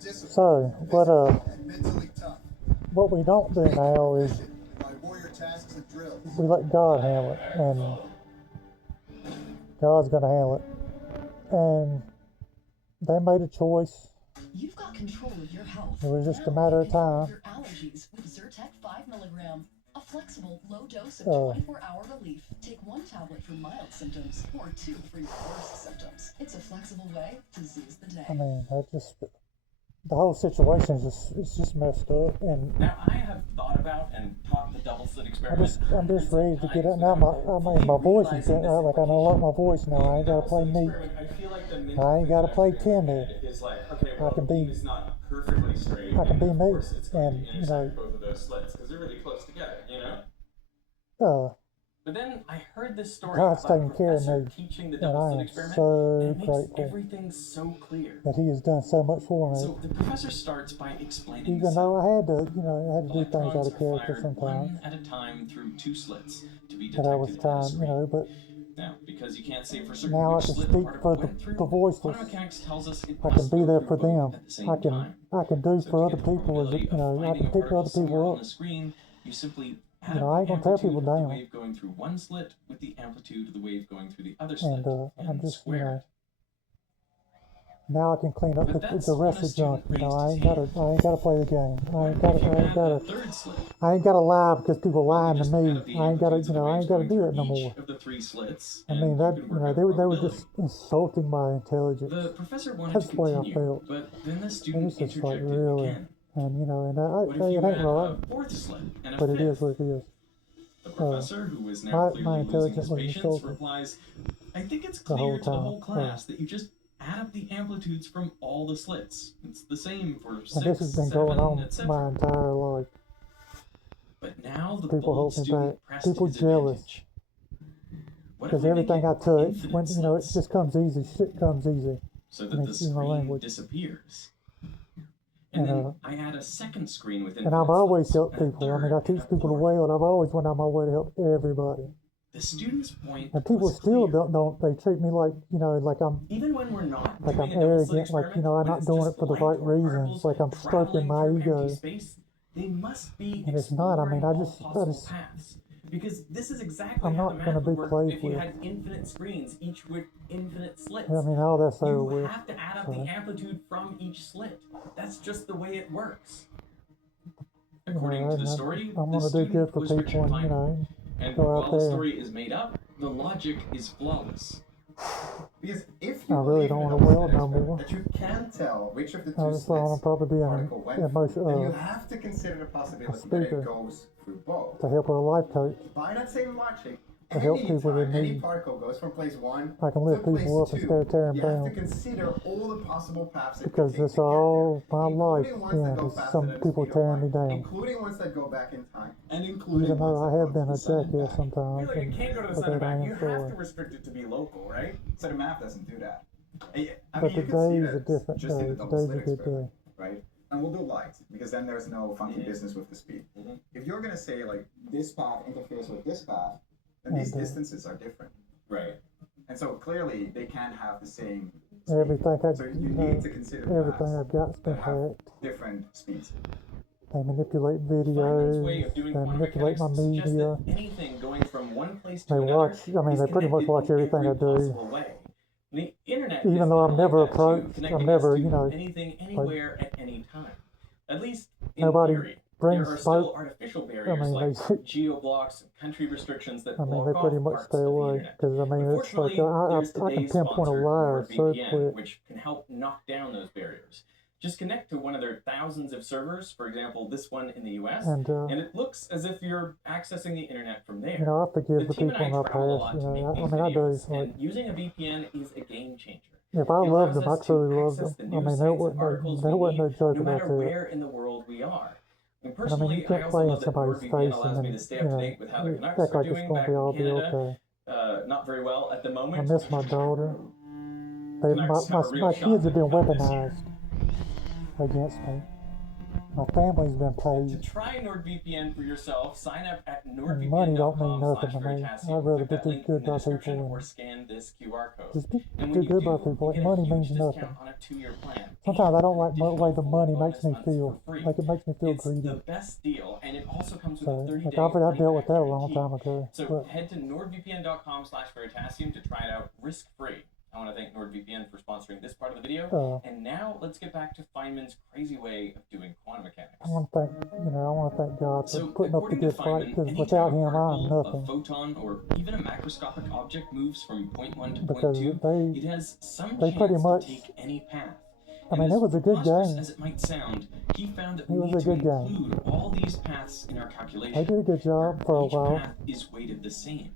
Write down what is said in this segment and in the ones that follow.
So, what we don't do now is we let God handle it, and God's going to handle it. And they made a choice. You've got control of your health. It was just a matter of time. Your allergies with Zyrtec 5 milligram. A flexible, low dose of 24-hour relief. Take 1 tablet for mild symptoms or 2 for your worst symptoms. It's a flexible way to seize the day. I mean, the whole situation is just messed up. And now, I have thought about and taught the double slit experiment. I'm just ready to get out now. My voice is getting out. Like I know my voice now. I ain't gotta play neat. I ain't gotta play timid. I can be. Not perfectly straight. I can be me, and you know both of those slits because they're really close together. You know. But then I heard this story God's about taking care of me, teaching the and I am experiment, so and it makes grateful everything so clear. that He has done so much for me. So the professor starts by explaining. Even though I had to, do things out of character sometimes. One at a time through 2 slits to be But I was trying, but now because you can't say for certain now I which can slit speak for the voiceless. Quantum mechanics tells us it I can be there for them. I can do for other people. I can pick other people up. You simply I ain't gonna tear people down. The wave going through one slit with the amplitude of the wave going through the other slit. And I'm just, square. Now I can clean up the rest of the junk. I ain't gotta play the game. I ain't gotta lie because people lying to me. I ain't gotta do that no more. Of the 3 slits, I mean they were just insulting my intelligence. The professor wanted That's to the way continue, I felt. but then the student It's just like interjected really, again. and it ain't What right. a 4th slit and a But 5th? it is what it is. The professor, who is now my clearly losing his intelligence was patience, insulted replies, I think it's the clear whole to the time. whole class that you just add up the amplitudes from all the slits. It's the same for 6, And this has been 7, going on etc. my entire life. But now the People bold hold me student back. pressed People his jealous. advantage. What if Because we make everything it I touch, infinite it slits, just comes easy. Shit comes easy. so that the Excuse my screen language. disappears. And And, then I add a second screen with And infinite I've always slits, helped and a people. I third, teach and a people the fourth. way, and I've always went out my way to help everybody. The student's point And people was still clear. don't. They treat me like like I'm Even when we're not like I'm doing a double slit arrogant. Like experiment, I'm when not it's doing just it for the light right or reasons. particles Like I'm stroking traveling my through ego. empty space, they must be And it's not. I mean, exploring I all just possible paths. Because this is exactly I'm how not the gonna math be would work played if you with. had infinite screens, each with infinite slits. I mean, all that's over You with. have to add up So the amplitude from each slit. That's just the way it works. According to the story, I'm the gonna do student good for was people, Richard and Feynman. And go out while the there. story is made up, the logic is flawless. Because if I you really believe don't in want a to weld double no slit more. experiment, that you can tell which of the I two just want slits to probably be the an particle went through, then you emotion have to consider the possibility that speaker it goes through both. to help with a life coach. By that same logic, To help people that any need. particle goes from place 1 I can to lift place people up 2, instead of tearing you them have to down. consider all the possible paths it Because could take that's to get all there, my life including ones that go is faster some than the people speed of tearing me light, down. including ones that go back in time, and Even including though ones I that have go been to a the sun and jackass back. sometimes, You and can't go to the but sun and that I back. am You have sorry. to restrict it to be local, right? So the math doesn't do that. I But mean, you can see today's a that different just in day. the double Today's slit a good experiment, day. right? And we'll do light because then there's no funky business with the speed. If you're gonna say like this path interferes with this path, then these distances are different. Right. And so clearly they can have the same speed. Everything So you need to consider everything paths I've got's been that have hacked. different speeds. They manipulate Feynman's way videos. of doing They quantum manipulate my mechanics suggests media. that anything going from one place to They another watch. I mean, is they pretty much connected watch in everything I every do. possible way. The internet Even is though I'm kinda never like that too, approached, connecting I'm never, us to you know, anything, anywhere, at any time. At least in Nobody theory. brings There are still smoke. artificial I barriers mean, like they. geo-blocks and country restrictions that I mean, block they pretty off much parts stay of the away internet. because I mean, it's like Unfortunately, there's I can today's pinpoint a sponsor, liar so NordVPN, quick. which can help knock down those barriers. Just connect to one of their thousands of servers, for example, this one in the US, And it looks as if you're accessing the internet from there. I forgive the team people and in I my travel a past. lot to make these I do. videos, Like, and using a VPN is a game changer. if I It loved allows them, I us to truly loved them. access the I news mean, there sites and wasn't articles no we need, joke no about matter that. where in the world we are. And But I personally, mean, you can't I play also in love that somebody's NordVPN face allows and me then, to stay up to date with how the Canucks act are like it's doing gonna back be in all be Canada. okay. Not very well at the I moment. miss my daughter. Canucks have a real My shot kids have to been come this year. weaponized against me. My family's been To paid. try NordVPN for yourself, sign up at And money don't mean nothing to me. nordvpn.com/veritasium. I'd rather Click that do link in good the by description people or and scan this QR code. just do And when you good by do, people. you get a Money huge means discount nothing. on a 2-year plan. Sometimes I don't and like the way the additional money 4 makes me bonus months feel. for free. Like it makes me feel It's greedy. the best deal, and it also comes with So, a like 30-day I dealt with that a long money-back time guarantee. ago. So But head to nordvpn.com/veritasium to try it out risk-free. I want to thank NordVPN for sponsoring this part of the video. And now let's get back to Feynman's crazy way of doing quantum mechanics. I want to thank God for So, putting up the according to good fight. Feynman, Because any without time a him, I'm particle, a nothing. photon, or even a macroscopic object moves from point 1 to Because point 2, they it has some they chance pretty much- to take any path. I And mean, as it was a good preposterous game. as it might sound, he found that It we was need a to good game. include all these paths in our calculation. They did a good job for a Each while. path is weighted the same.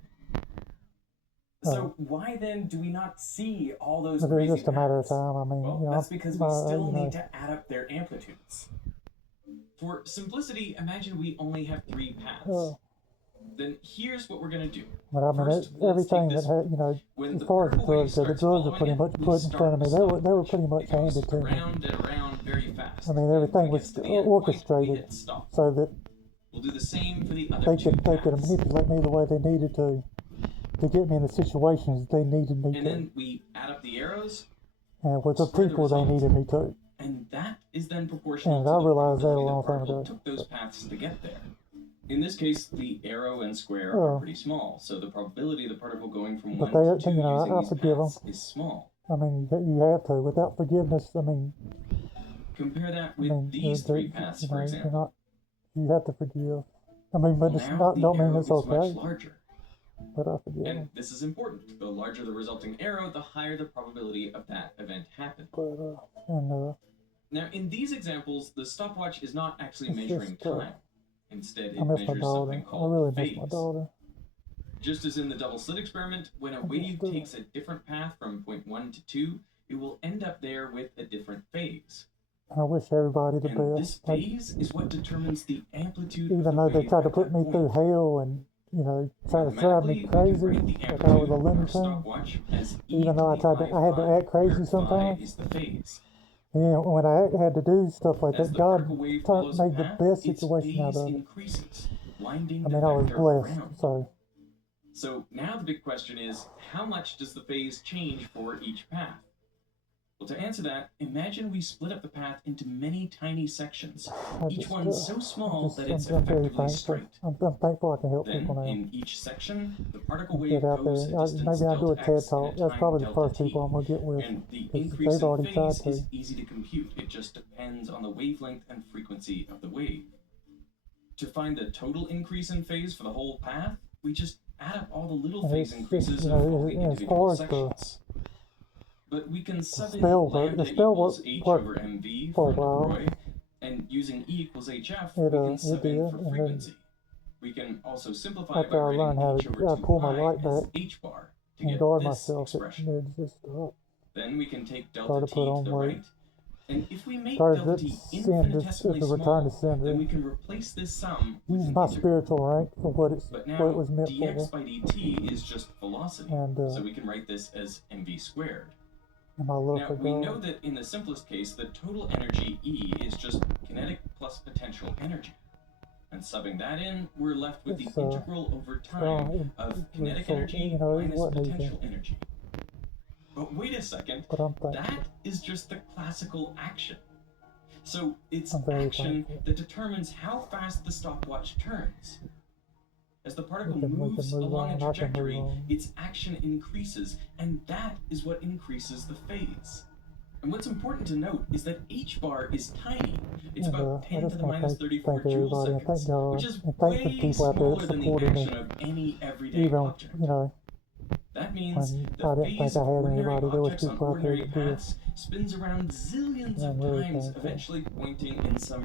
So why then do we not see all those But it's crazy just a matter of paths? time. I mean, Well, you know, that's because we still you know, need to add up their amplitudes. For simplicity, imagine we only have 3 paths. Then here's what we're going to do. but I mean, First, let's everything take that this had, you know, When as the far as the particle wave drugs go, the starts drugs are following pretty it, much we put in start front of me. with They were stopwatch. pretty much It goes handed to me. around and around very fast. I mean, And everything when it was gets to the end point, we orchestrated hit stop. so that We'll do the same for the other they 2 could paths. manipulate me the way they needed to get me in the situations they needed me And to, then we add up the arrows, and with the square the people they results. needed me to. and that is then proportional And to I the realized that a probability long the time particle ago. took those paths to get there. In this case, the arrow and square Oh. are pretty small, so the probability of the particle going from But 1 to 2 you know, using I these forgive paths is small. I mean, you have to. Without forgiveness, I mean, Compare that I with mean, these 3 paths, you for know, example. you have to forgive. I mean, but Well, it's now not. the Don't mean arrow it's is much okay. larger. But I forgive And them. this is important. The larger the resulting arrow, the higher the probability of that event happening. But Now, in these examples, the stopwatch is not actually It's measuring just, time. Instead, I it miss my measures daughter. something I called really phase. miss my daughter. Just as in the double slit experiment, when a wave takes a different path from point 1 to 2, it will end up there with a different phase. I wish everybody the And this best. Like, phase is what determines the amplitude of even the though they wave tried to at put that me point. through hell and, you know, try to drive me Mathematically, we can crazy, write the like I was a amplitude of Looney our Tune. stopwatch as Even though I had to act crazy where sometimes. phi is the phase. Yeah, when I had to do stuff like As that, the God particle wave follows a made the path, best its situation out phase of it. increases, winding I the mean, I was vector blessed. around. So, So now the big question is, how much does the phase change for each path? Well, to answer that, imagine we split up the path into many tiny sections, each one so small that it's I'm very effectively thankful. straight. I'm thankful I can help Then, people now. in each section, the particle wave Get out there. goes a distance Maybe I'll do a delta TED x and talk. a That's time probably the delta first t. people I'm going to get with. And the Because increase they've already in tried phase to. is easy to compute. It just depends on the wavelength and frequency of the wave. To find the total increase in phase for the whole path, we just add up all the little And phase it's increases just, you of know, all the as individual far as the sections. But we can sub in spell work- lambda the spell equals work- h worked over mv for for a de while. Broglie, and using E equals hf, It, we can it sub did, in for and then frequency. We can also simplify by after I writing learned how h to over 2 pull my pi light as back h bar to and get guard this myself, expression. it just stopped. Then we can take delta Started t put to on the weight. right, and if we make Started delta to t send infinitesimally to return to small, sender. then we can replace this sum with Use an my integral. spiritual rank for what But what now it was meant dx for. by dt is just velocity, And so we can write this as mv squared. and my love Now, for we know God. that in the simplest case, the total energy E is just kinetic plus potential energy. And subbing that in, we're left with It's, the integral over time of kinetic so, energy you know, it minus wasn't easy. potential energy. But wait a second, But I'm thankful. that is just the classical action. So it's I'm very action thankful. that determines how fast the stopwatch turns. As the particle We can moves move along a on, I can move trajectory, on. its action increases, and that is what increases the phase. And what's important to note is that h bar is tiny. It's And, about I 10 to just the want to minus 34 thank everybody joule and thank seconds, God which is and thank the way people out there smaller that than the supported me. action of any everyday Even, object. you know, That means when the I didn't think phase I of had ordinary anybody, there was objects on people out there ordinary that did. paths spins around zillions And I'm of really times, thankful. eventually pointing in some